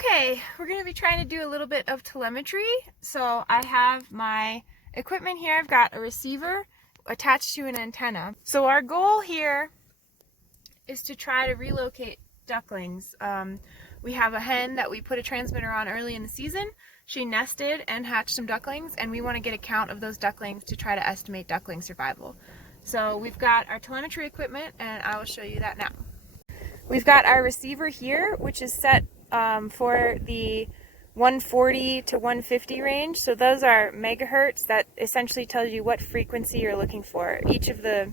Okay, we're going to be trying to do a little bit of telemetry. So I have my equipment here. I've got a receiver attached to an antenna. So our goal here is to try to relocate ducklings. We have a hen that we put a transmitter on early in the season. She nested and hatched some ducklings, and we want to get a count of those ducklings to try to estimate duckling survival. So we've got our telemetry equipment, and I will show you that now. We've got our receiver here, which is set for the 140 to 150 range. So those are megahertz. That essentially tells you what frequency you're looking for. Each of the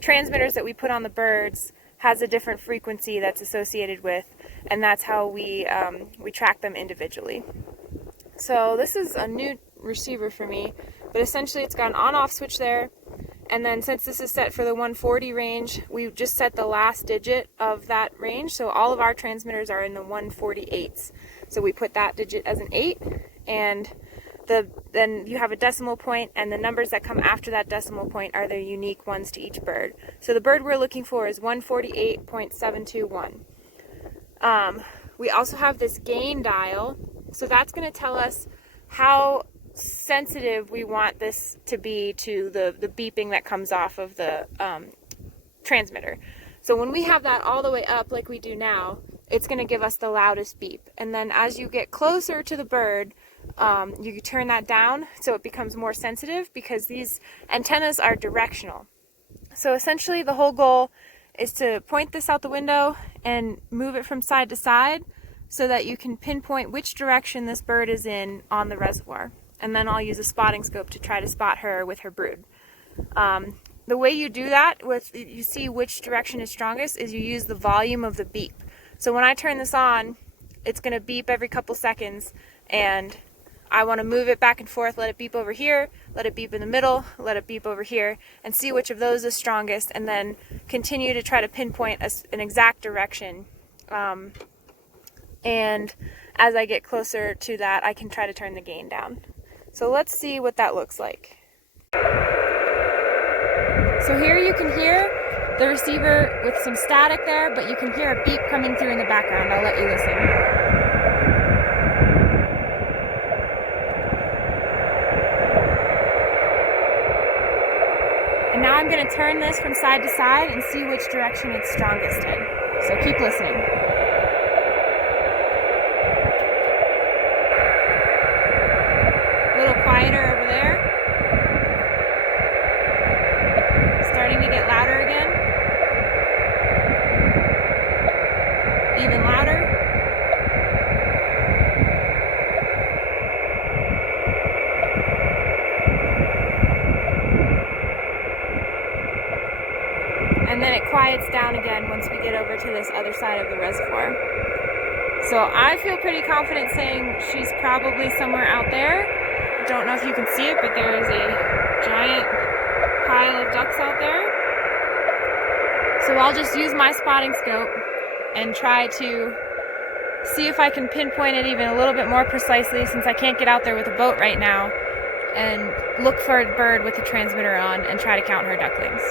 transmitters that we put on the birds has a different frequency that's associated with, and that's how we track them individually. So this is a new receiver for me, but essentially it's got an on-off switch there. And then since this is set for the 140 range, we just set the last digit of that range. So all of our transmitters are in the 148s. So we put that digit as an 8, and then you have a decimal point, and the numbers that come after that decimal point are the unique ones to each bird. So the bird we're looking for is 148.721. We also have this gain dial. So that's going to tell us how sensitive we want this to be to the beeping that comes off of the transmitter. So when we have that all the way up like we do now, it's going to give us the loudest beep. And then as you get closer to the bird, you turn that down so it becomes more sensitive, because these antennas are directional. So essentially the whole goal is to point this out the window and move it from side to side so that you can pinpoint which direction this bird is in on the reservoir. And then I'll use a spotting scope to try to spot her with her brood. The way you do that, you see which direction is strongest, is you use the volume of the beep. So when I turn this on, it's going to beep every couple seconds, and I want to move it back and forth, let it beep over here, let it beep in the middle, let it beep over here, and see which of those is strongest, and then continue to try to pinpoint an exact direction. And as I get closer to that, I can try to turn the gain down. So let's see what that looks like. So here you can hear the receiver with some static there, but you can hear a beep coming through in the background. I'll let you listen. And now I'm going to turn this from side to side and see which direction it's strongest in. So keep listening. A little quieter over there. Starting to get louder again. Even louder. And then it quiets down again once we get over to this other side of the reservoir. So I feel pretty confident saying she's probably somewhere out there. Don't know if you can see it, but there is a giant pile of ducks out there. So I'll just use my spotting scope and try to see if I can pinpoint it even a little bit more precisely, since I can't get out there with a boat right now, and look for a bird with the transmitter on and try to count her ducklings.